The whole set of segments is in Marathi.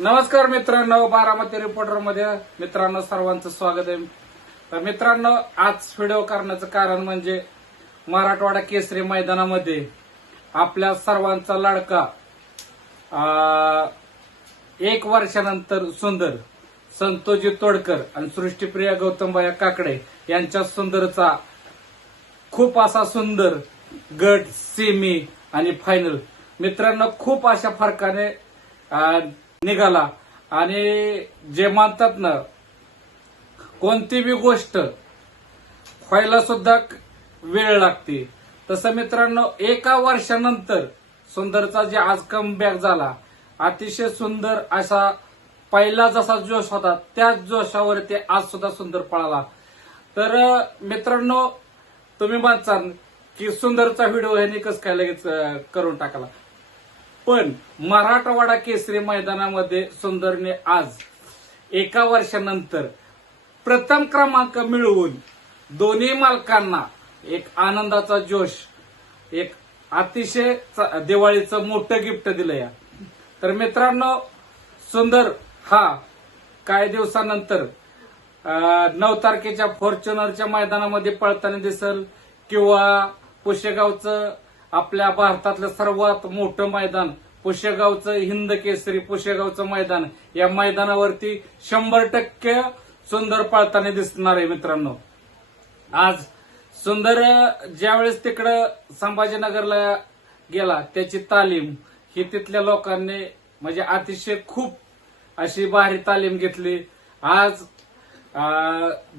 नमस्कार मित्रांनो बारामती रिपोर्टरमध्ये मित्रांनो सर्वांचं स्वागत आहे. तर मित्रांनो आज व्हिडिओ करण्याचं कारण म्हणजे मराठवाडा केसरी मैदानामध्ये आपल्या सर्वांचा लाडका आ, एक वर्षानंतर सुंदर संतोजी तोडकर आणि सृष्टीप्रिया गौतमबाया काकडे यांच्या सुंदरचा खूप असा सुंदर गट सेमी आणि फायनल मित्रांनो खूप अशा फरकाने निघाला. आणि जे मानतात ना कोणती बी गोष्ट व्हायला सुद्धा वेळ लागते. तसं मित्रांनो एका वर्षानंतर सुंदरचा जे आज कमबॅक झाला अतिशय सुंदर असा पहिला जसा जोश होता त्याच जोशावरती आज सुद्धा सुंदर पळाला. तर मित्रांनो तुम्ही म्हणसान की सुंदरचा व्हिडिओ ह्याने कसं काय लगेच करून टाकला? पण मराठवाडा केसरी मैदानामध्ये सुंदरने आज एका वर्षानंतर प्रथम क्रमांक मिळवून दोन्ही मालकांना एक आनंदाचा जोश एक अतिशय च- दिवाळीचं मोठं गिफ्ट दिलं या. तर मित्रांनो सुंदर हा काही दिवसानंतर नऊ तारखेच्या फॉर्च्युनरच्या मैदानामध्ये पळताना दिसल किंवा पुशेगावचं आपल्या भारतातलं सर्वात मोठं मैदान पुशेगावचं हिंद केसरी पुशेगावचं मैदान. या मैदानावरती शंभर टक्के सुंदर पाळताना दिसणार आहे मित्रांनो. आज सुंदर ज्यावेळेस तिकडं संभाजीनगरला गेला त्याची तालीम ही तिथल्या लोकांनी म्हणजे अतिशय खूप अशी भारी तालीम घेतली. आज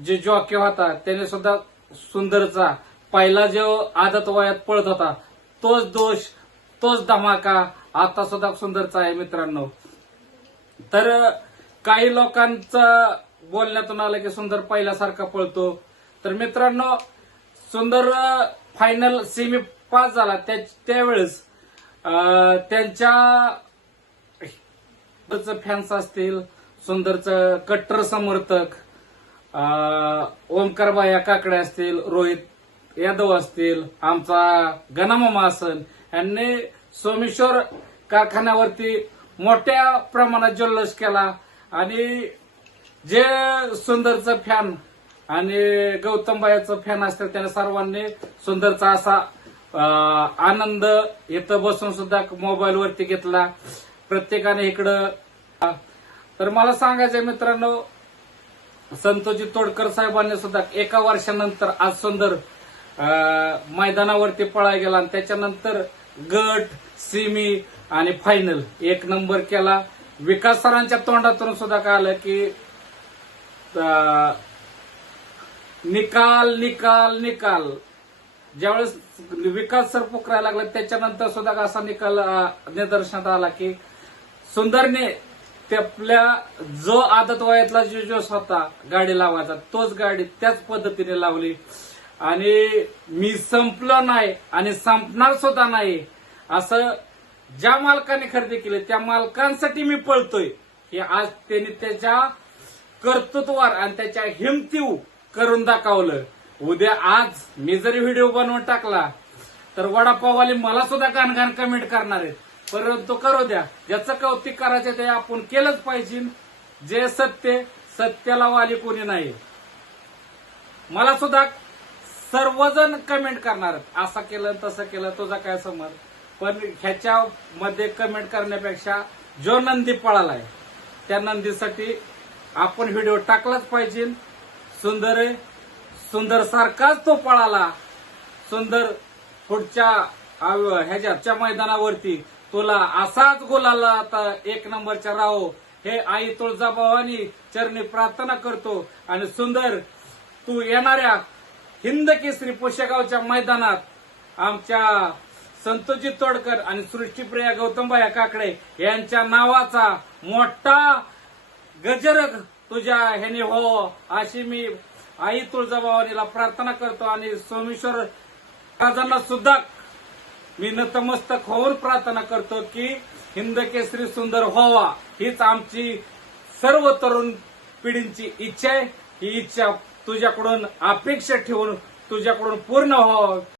जे जॉकी होता त्याने सुद्धा सुंदरचा पहिला जो आदत वयात पळत होता तोच दोष तोच धमाका आता सुद्धा सुंदरचा आहे मित्रांनो. तर काही लोकांचं बोलण्यातून आलं की सुंदर पहिल्यासारखा पळतो. तर मित्रांनो सुंदर फायनल सेमी पास झाला. त्यावेळेस त्यांच्या फॅन्स असतील सुंदरचं कट्टर समर्थक अं, काकडे असतील रोहित यादव असतील आमचा गणमामा असेल यांनी सोमेश्वर कारखान्यावरती मोठ्या प्रमाणात जल्लोष केला आणि जे सुंदरचं फॅन आणि गौतमबायाचं फॅन असतात त्याने सर्वांनी सुंदरचा असा आनंद इथं बसून सुद्धा मोबाईलवरती घेतला. प्रत्येकाने इकडं तर मला सांगायचं मित्रांनो संतोजी तोडकर साहेबांनी सुद्धा एका वर्षानंतर आज सुंदर मैदानावरती पळा गेला आणि त्याच्यानंतर गट सिमी आणि फायनल एक नंबर केला. विकास सरांच्या तोंडातून सुद्धा काय आलं की निकाल निकाल निकाल. ज्यावेळेस विकास सर पुकरायला लागला त्याच्यानंतर सुद्धा असा निकाल निदर्शनात आला की सुंदरने ते आपल्या जो आदत वयातला जो जोश होता गाडी लावायचा तोच गाडी त्याच पद्धतीने लावली. आणि मी संपलो नाही आणि संपणार सुद्धा नाही. असं ज्या मालकाने खरेदी केले त्या मालकांसाठी मी पळतोय. हे आज त्यांनी त्याच्या कर्तृत्वावर आणि त्याच्या हिमतीव करून दाखवलं. उद्या आज मी जरी व्हिडिओ बनवून टाकला तर वडापाववाले मला सुद्धा घाण कमेंट करणार आहेत. परंतु करू द्या. ज्याचं कौतिक करायचं ते आपण केलंच पाहिजे. जे सत्य सत्याला वाली कोणी नाही. मला सुद्धा सर्वजण कमेंट करणार असं केलं तसं केलं तुझा काय समज पण ह्याच्यामध्ये कमेंट करण्यापेक्षा जो नंदी पळालाय त्या नंदीसाठी आपण व्हिडिओ टाकलाच पाहिजे. सुंदर आहे. सुंदर सारखाच तो पळाला. सुंदर पुढच्या ह्याच्याच्या मैदानावरती तुला असाच गोलाला आता एक नंबरच्या राहो हे आई तुळजाभवानी चरणी प्रार्थना करतो. आणि सुंदर तू येणाऱ्या हिंद केसरी पोशेगावच्या मैदानात आमच्या संतोजी तोडकर आणि सृष्टीप्रिया गौतमबाई काकडे यांच्या नावाचा मोठा गजरग तुझ्या ह्याने हो अशी मी आई तुळजाभवानीला प्रार्थना करतो आणि सोमेश्वर राजांना सुद्धा मी नतमस्तक होऊन प्रार्थना करतो की हिंद केसरी सुंदर व्हावा. हीच आमची सर्व तरुण पिढींची इच्छा आहे. ही इच्छा तुझ्याकडून अपेक्षा ठेवून तुझ्याकडून पूर्ण व्हावं